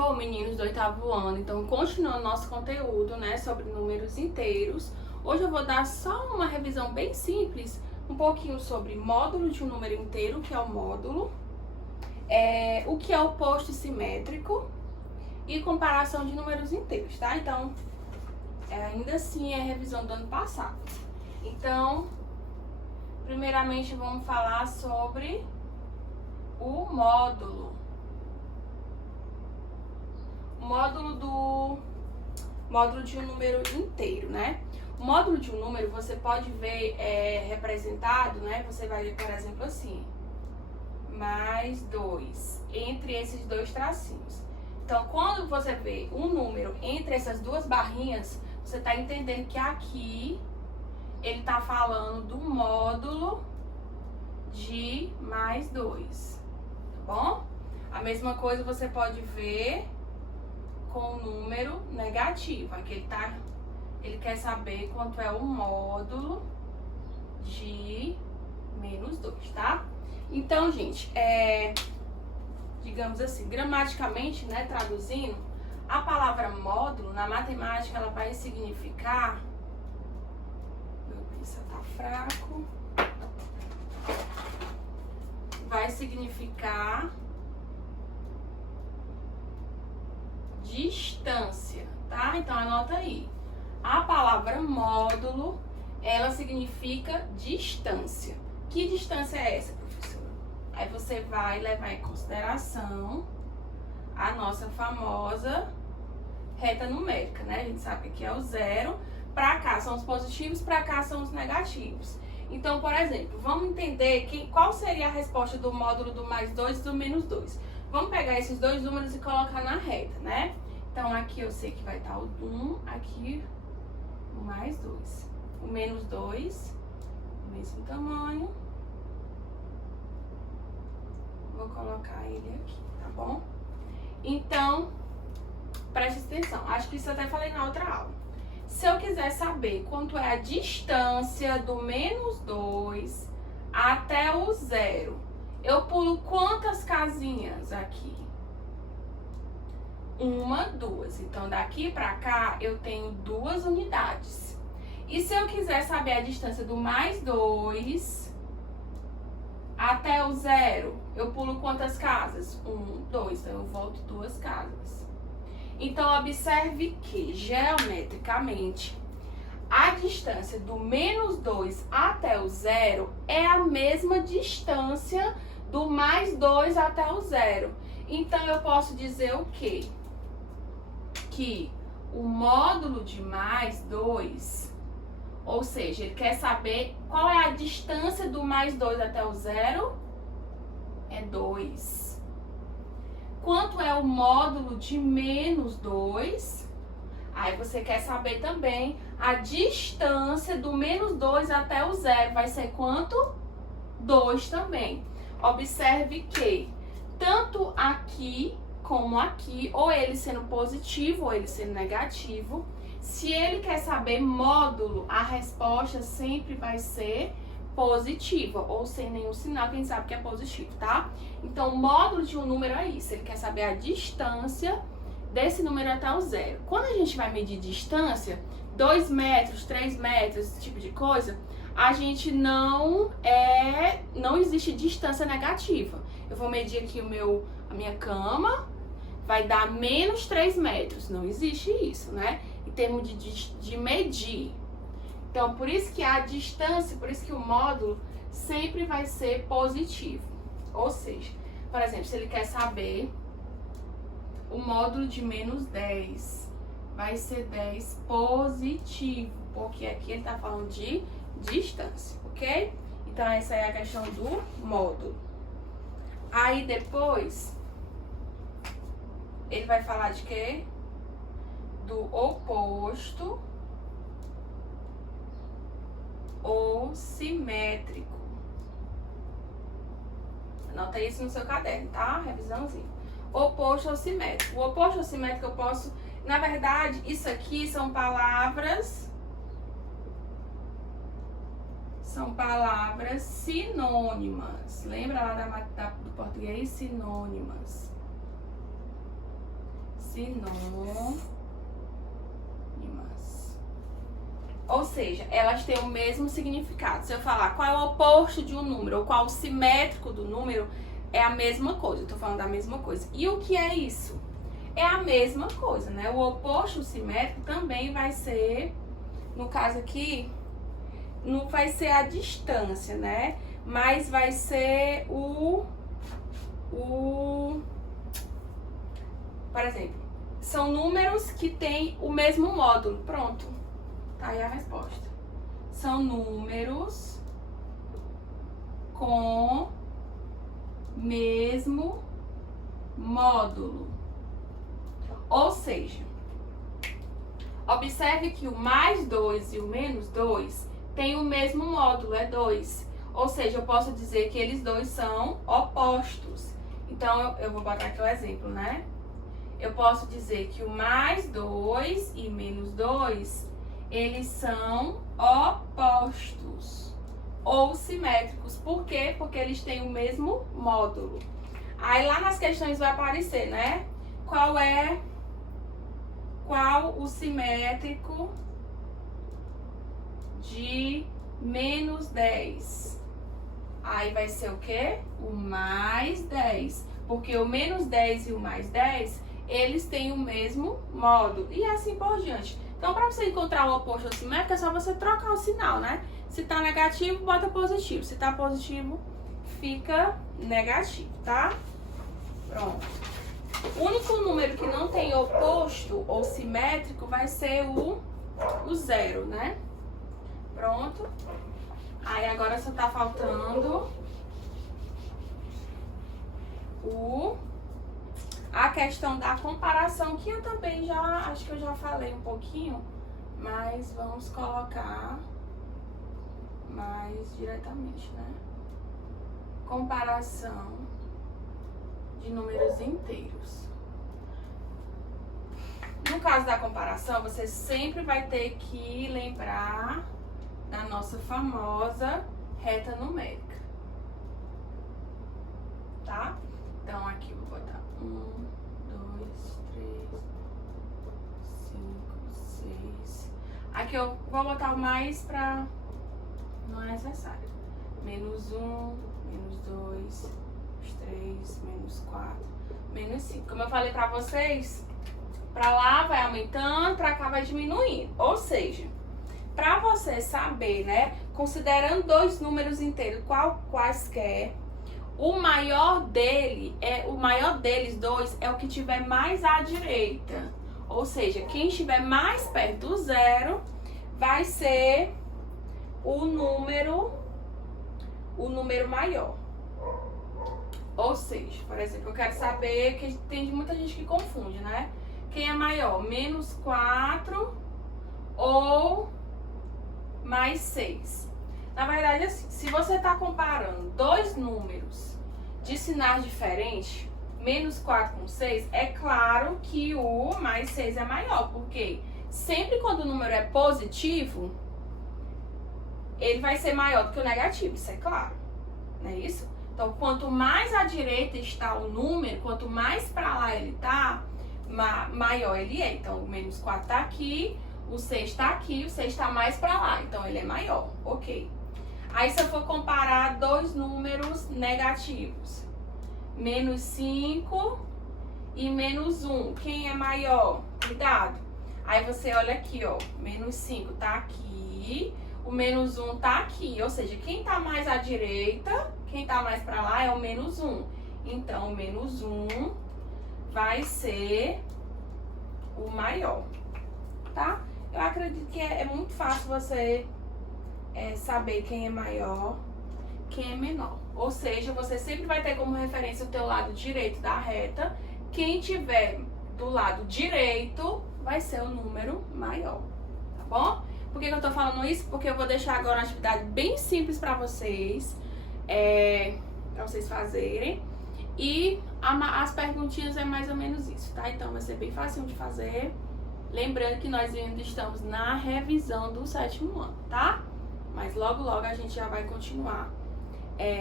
Bom, meninos do 8º ano, então continuando nosso conteúdo, né, sobre números inteiros, hoje eu vou dar só uma revisão bem simples, um pouquinho sobre módulo de um número inteiro, que é o módulo, o que é o posto simétrico e comparação de números inteiros, tá? Então, ainda assim é a revisão do ano passado. Então, primeiramente vamos falar sobre o módulo. Módulo de um número inteiro, né? O módulo de um número você pode ver representado, né? Você vai ver, por exemplo, assim, mais 2, entre esses dois tracinhos. Então, quando você vê um número entre essas duas barrinhas, você está entendendo que aqui ele está falando do módulo de mais 2, tá bom? A mesma coisa você pode ver com o número negativo. Aqui ele quer saber quanto é o módulo de menos 2, tá? Então, gente, digamos assim, gramaticalmente, né, traduzindo, a palavra módulo, na matemática, ela vai significar... Meu pincel tá fraco. Vai significar distância, tá? Então, anota aí. A palavra módulo, ela significa distância. Que distância é essa, professora? Aí você vai levar em consideração a nossa famosa reta numérica, né? A gente sabe que aqui é o 0, pra cá são os positivos, pra cá são os negativos. Então, por exemplo, vamos entender qual seria a resposta do módulo do mais 2 e do menos 2. Vamos pegar esses dois números e colocar na reta, né? Então, aqui eu sei que vai estar o 1, aqui o mais 2. O menos 2, o mesmo tamanho. Vou colocar ele aqui, tá bom? Então, preste atenção. Acho que isso eu até falei na outra aula. Se eu quiser saber quanto é a distância do menos 2 até o 0, eu pulo quantas casinhas aqui? 1, 2. Então, daqui pra cá, eu tenho 2 unidades. E se eu quiser saber a distância do mais 2 até o 0, eu pulo quantas casas? 1, 2. Então, eu volto 2 casas. Então, observe que, geometricamente, a distância do menos 2 até o 0 é a mesma distância do mais 2 até o 0. Então, eu posso dizer o quê? Que o módulo de mais 2, ou seja, ele quer saber qual é a distância do mais 2 até o 0, é 2. Quanto é o módulo de menos 2? Aí você quer saber também a distância do menos 2 até o 0. Vai ser quanto? 2 também. Observe que tanto aqui como aqui, ou ele sendo positivo ou ele sendo negativo, se ele quer saber módulo, a resposta sempre vai ser positiva, ou sem nenhum sinal, que a gente sabe que é positivo, tá? Então, o módulo de um número é isso, ele quer saber a distância desse número até o 0. Quando a gente vai medir distância, 2 metros, 3 metros, esse tipo de coisa, a gente não existe distância negativa. Eu vou medir aqui a minha cama, vai dar menos 3 metros, não existe isso, né? Em termos de medir. Então, por isso que a distância, por isso que o módulo sempre vai ser positivo. Ou seja, por exemplo, se ele quer saber o módulo de menos 10, vai ser 10 positivo, porque aqui ele está falando de distância, ok? Então, essa é a questão do módulo. Aí, depois, ele vai falar de quê? Do oposto ou simétrico. Anota isso no seu caderno, tá? Revisãozinha. Oposto ou simétrico. O oposto ou simétrico eu posso... Na verdade, isso aqui são palavras sinônimas. Lembra lá do português? Sinônimas. sinônimas. Ou seja, elas têm o mesmo significado. Se eu falar qual é o oposto de um número ou qual é o simétrico do número, é a mesma coisa. Eu tô falando da mesma coisa. E o que é isso? É a mesma coisa, né? O oposto simétrico também vai ser, no caso aqui, não vai ser a distância, né? Mas vai ser por exemplo, são números que têm o mesmo módulo. Pronto. Tá aí a resposta. São números com mesmo módulo. Ou seja, observe que o mais 2 e o menos 2 têm o mesmo módulo, é 2. Ou seja, eu posso dizer que eles dois são opostos. Então, eu vou botar aqui o exemplo, né? Eu posso dizer que o mais 2 e menos 2, eles são opostos ou simétricos. Por quê? Porque eles têm o mesmo módulo. Aí lá nas questões vai aparecer, né? Qual o simétrico de menos 10? Aí vai ser o quê? O mais 10. Porque o menos 10 e o mais 10, eles têm o mesmo módulo. E assim por diante. Então, para você encontrar o oposto ou simétrico, é só você trocar o sinal, né? Se tá negativo, bota positivo. Se tá positivo, fica negativo, tá? Pronto. O único número que não tem oposto ou simétrico vai ser o zero, né? Pronto. Aí agora só tá faltando a questão da comparação, que eu também acho que eu já falei um pouquinho, mas vamos colocar mais diretamente, né? Comparação de números inteiros. No caso da comparação, você sempre vai ter que lembrar da nossa famosa reta numérica, tá? Então aqui eu vou botar 1, 2, 3, 5, 6. Aqui eu vou botar o mais pra não é necessário. Menos 1, menos 2, 3, menos 4, menos 5. Como eu falei pra vocês, pra lá vai aumentando, pra cá vai diminuindo. Ou seja, pra você saber, né, considerando dois números inteiros quaisquer, o maior deles dois é o que tiver mais à direita. Ou seja, quem estiver mais perto do zero vai ser o número maior. Ou seja, por exemplo, eu quero saber, que tem muita gente que confunde, né? Quem é maior, menos 4 ou mais 6? Na verdade, assim, se você está comparando dois números de sinais diferentes, menos 4 com 6, é claro que o mais 6 é maior, porque sempre quando o número é positivo, ele vai ser maior do que o negativo, isso é claro, não é isso? Então, quanto mais à direita está o número, quanto mais para lá ele tá, maior ele é. Então, o menos 4 tá aqui, o 6 tá aqui, o 6 tá mais para lá, então ele é maior, ok. Aí, se eu for comparar dois números negativos, menos 5 e menos 1, quem é maior? Cuidado. Aí, você olha aqui, ó, menos 5 tá aqui, o menos 1 tá aqui, ou seja, quem tá mais à direita, quem tá mais pra lá é o menos 1. Então, o menos 1 vai ser o maior, tá? Eu acredito que é muito fácil você saber quem é maior, quem é menor. Ou seja, você sempre vai ter como referência o teu lado direito da reta. Quem tiver do lado direito vai ser o número maior, tá bom? Por que eu tô falando isso? Porque eu vou deixar agora uma atividade bem simples pra vocês fazerem. E as perguntinhas é mais ou menos isso, tá? Então vai ser bem fácil de fazer. Lembrando que nós ainda estamos na revisão do 7º ano, tá? Mas logo, logo a gente já vai continuar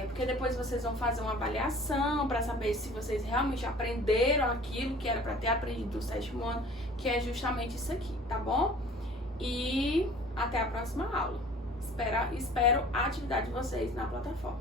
Porque depois vocês vão fazer uma avaliação para saber se vocês realmente aprenderam aquilo que era para ter aprendido no 7º ano, que é justamente isso aqui, tá bom? E até a próxima aula. Espero a atividade de vocês na plataforma.